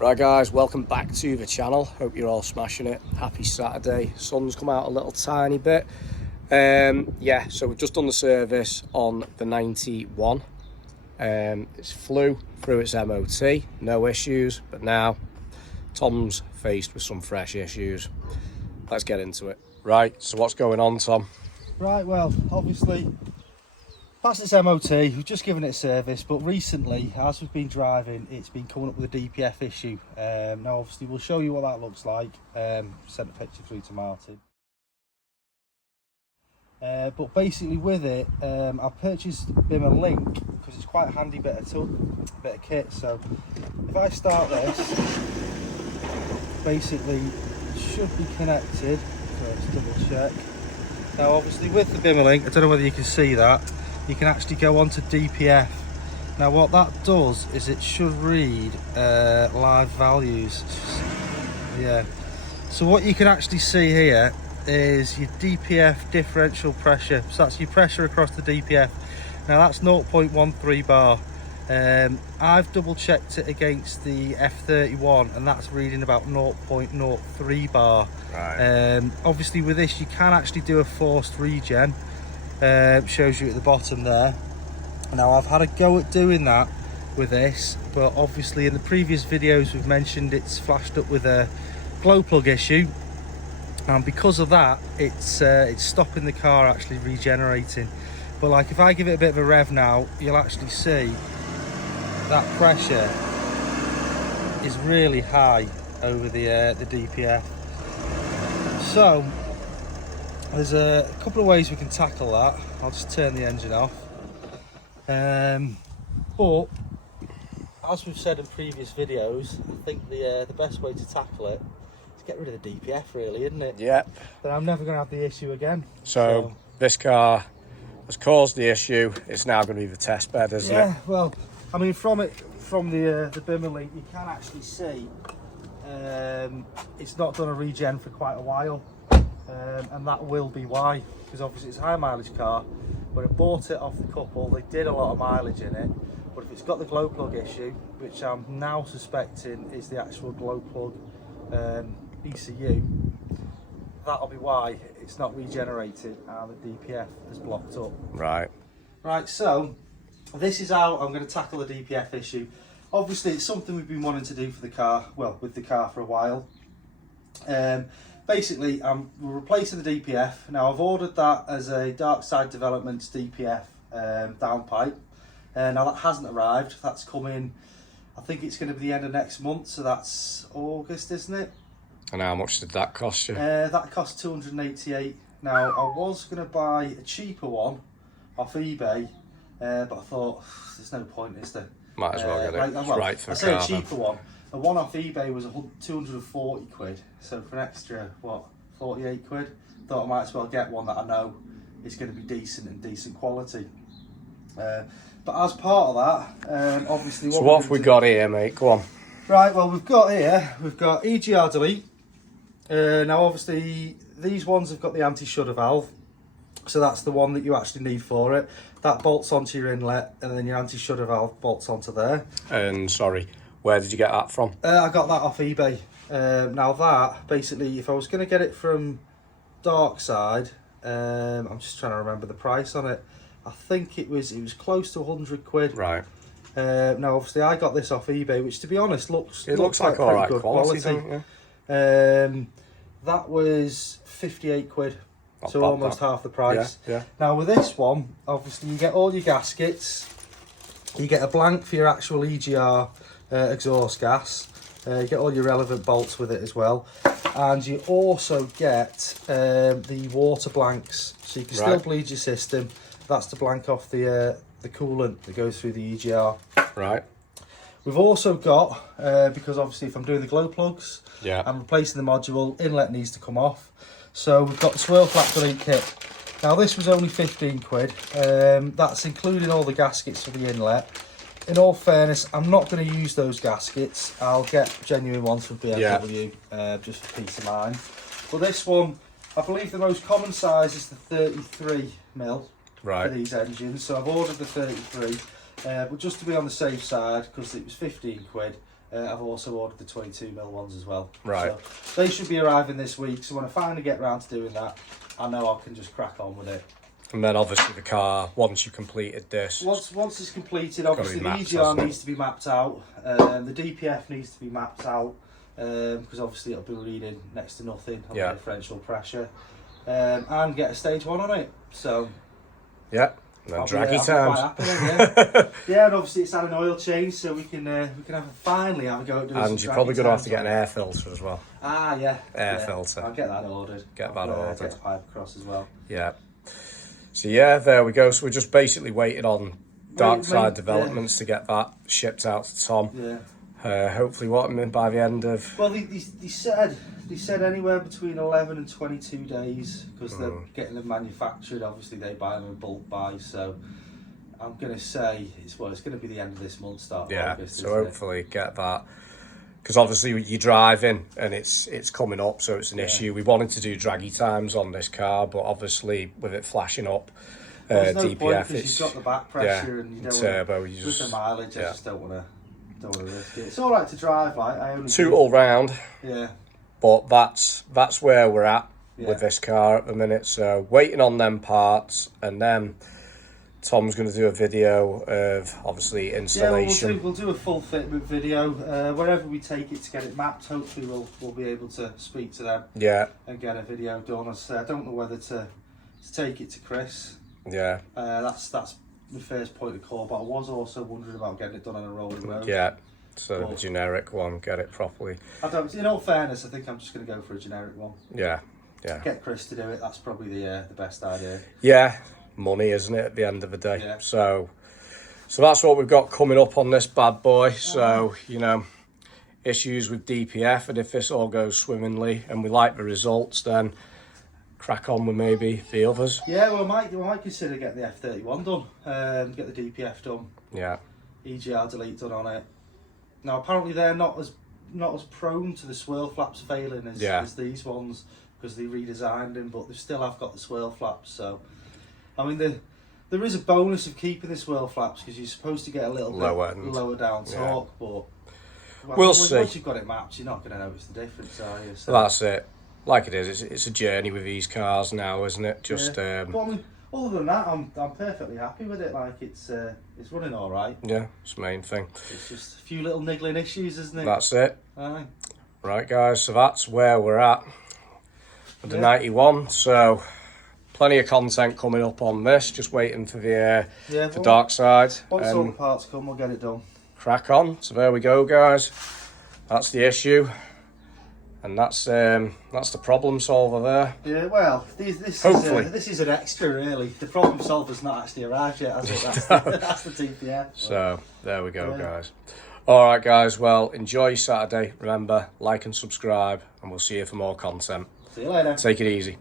Right guys, welcome back to the channel. Hope you're all smashing it. Happy Saturday. Sun's come out a little tiny bit. Yeah, so we've just done the service on the 91. It's flew through its MOT, no issues, but now Tom's faced with some fresh issues. Let's get into it. Right, so what's going on, Tom? Right, well, obviously, past its MOT, we've just given it a service, but recently, as we've been driving, it's been coming up with a DPF issue. Now, obviously, we'll show you what that looks like. Sent a picture through to Martin. But basically, with it, I've purchased BMW Link because it's quite a handy bit of kit. So, if I start this, basically, it should be connected. So let's double check. Now, obviously, with the BMW Link, I don't know whether you can see that, you can actually go on to DPF. Now, what that does is it should read live values. Yeah. So what you can actually see here is your DPF differential pressure. So that's your pressure across the DPF. Now that's 0.13 bar. I've double checked it against the F31 and that's reading about 0.03 bar. Right. Obviously with this you can actually do a forced regen. Shows you at the bottom there. Now I've had a go at doing that with this, but obviously in the previous videos we've mentioned it's flashed up with a glow plug issue, and because of that it's stopping the car actually regenerating. But like if I give it a bit of a rev now, you'll actually see that pressure is really high over the DPF. So there's a couple of ways we can tackle that. I'll just turn the engine off. But as we've said in previous videos, I think the best way to tackle it is get rid of the DPF, really, isn't it? Yeah. But I'm never going to have the issue again. So this car has caused the issue. It's now going to be the test bed, isn't it? Yeah. Well, I mean, from the BMW Link, you can actually see it's not done a regen for quite a while. And that will be why, because obviously it's a high mileage car. When I bought it off the couple, they did a lot of mileage in it, but if it's got the glow plug issue, which I'm now suspecting is the actual glow plug ECU, that'll be why it's not regenerated and the DPF is blocked up. Right. Right, so this is how I'm going to tackle the DPF issue. Obviously it's something we've been wanting to do for the car, well, with the car for a while. Basically, we're replacing the DPF. Now, I've ordered that as a Dark Side Developments DPF downpipe. Now, that hasn't arrived. That's coming, I think it's going to be the end of next month, so that's August, isn't it? And how much did that cost you? That cost 288. Now, I was going to buy a cheaper one off eBay, but I thought, there's no point, is there? Might as well get it right for I the say car. A cheaper one. A one off eBay was 240 quid, so for an extra, what, 48 quid? Thought I might as well get one that I know is going to be decent and decent quality. But as part of that, obviously... So what have we got here, mate? Go on. Right, well, we've got EGR delete. Now, obviously, these ones have got the anti-shudder valve, so that's the one that you actually need for it. That bolts onto your inlet, and then your anti-shudder valve bolts onto there. And sorry, where did you get that from? I got that off eBay. Now that, basically, if I was going to get it from Dark Side, I'm just trying to remember the price on it. I think it was close to 100 quid. Right. Now, obviously, I got this off eBay, which, to be honest, looks like all right quality. Don't you? That was 58 quid. Not So bad, almost half the price. Yeah. Now with this one, obviously you get all your gaskets, you get a blank for your actual EGR exhaust gas, you get all your relevant bolts with it as well, and you also get the water blanks, so you can still bleed your system. That's to blank off the coolant that goes through the EGR. Right. We've also got, because obviously if I'm doing the glow plugs, I'm replacing the module, inlet needs to come off. So we've got the swirl flap delete kit. Now this was only 15 quid. That's including all the gaskets for the inlet. In all fairness, I'm not going to use those gaskets. I'll get genuine ones from BMW, just for peace of mind. But this one, I believe the most common size is the 33mm for these engines. So I've ordered the 33. But just to be on the safe side, because it was 15 quid, I've also ordered the 22mm ones as well. Right. So they should be arriving this week. So when I finally get around to doing that, I know I can just crack on with it. And then obviously the car, once you've completed this... Once it's completed, obviously the mapped, EGR needs to be mapped out. The DPF needs to be mapped out. Because obviously it'll be reading next to nothing on the differential pressure. And get a stage 1 on it. So... Yeah. And then draggy times. Yeah, and obviously it's had an oil change, so we can finally have a go at doing some. And you're probably going to have to get an air filter as well. Ah, yeah. Air filter. I'll get that ordered. Get that ordered. Get the pipe across as well. Yeah. So yeah, there we go. So we're just basically waiting on Dark Side Developments to get that shipped out to Tom. Yeah. Hopefully, by the end of... Well, they said anywhere between 11 and 22 days because they're getting them manufactured. Obviously, they buy them in bulk buys, so I'm going to say it's going to be the end of this month, start of August. So hopefully get that, because obviously you're driving and it's coming up, so it's an issue. We wanted to do draggy times on this car, but obviously with it flashing up, there's no DPF, point, you've got the back pressure and you don't turbo. With the mileage, I just don't want to risk it. It's all right to drive, like I only two all round. Yeah. But that's where we're at with this car at the minute. So waiting on them parts, and then Tom's going to do a video of obviously installation. Yeah, we'll do a full fitment video wherever we take it to get it mapped. Hopefully we'll be able to speak to them. Yeah. And get a video done. I don't know whether to take it to Chris. Yeah. That's the first point of call. But I was also wondering about getting it done on a rolling road. Yeah. So the generic one, get it properly. In all fairness, I think I'm just going to go for a generic one. Yeah, yeah. Get Chris to do it. That's probably the best idea. Yeah, money, isn't it? At the end of the day. Yeah. So that's what we've got coming up on this bad boy. So issues with DPF, and if this all goes swimmingly and we like the results, then crack on with maybe the others. Yeah, well, I might consider getting the F31 done. Get the DPF done. Yeah. EGR delete done on it. Now apparently they're not as prone to the swirl flaps failing as these ones because they redesigned them, but they still have got the swirl flaps. So, I mean, there is a bonus of keeping the swirl flaps because you're supposed to get a little bit lower down torque, but we'll see. Once you've got it mapped, you're not going to notice the difference, are you? So. That's it. Like it is. It's a journey with these cars now, isn't it? Just. But I mean, other than that, I'm perfectly happy with it. Like it's running all right. Yeah, it's the main thing. It's just a few little niggling issues, isn't it? That's it. Aye. Right, guys. So that's where we're at with the 91. So plenty of content coming up on this. Just waiting for the Dark Side. Once all the parts come, we'll get it done. Crack on. So there we go, guys. That's the issue. And that's the problem solver there. Yeah, well, this is an extra, really. The problem solver's not actually arrived yet, has it? That's the DPF. So there we go, guys. All right, guys. Well, enjoy your Saturday. Remember, like and subscribe, and we'll see you for more content. See you later. Take it easy.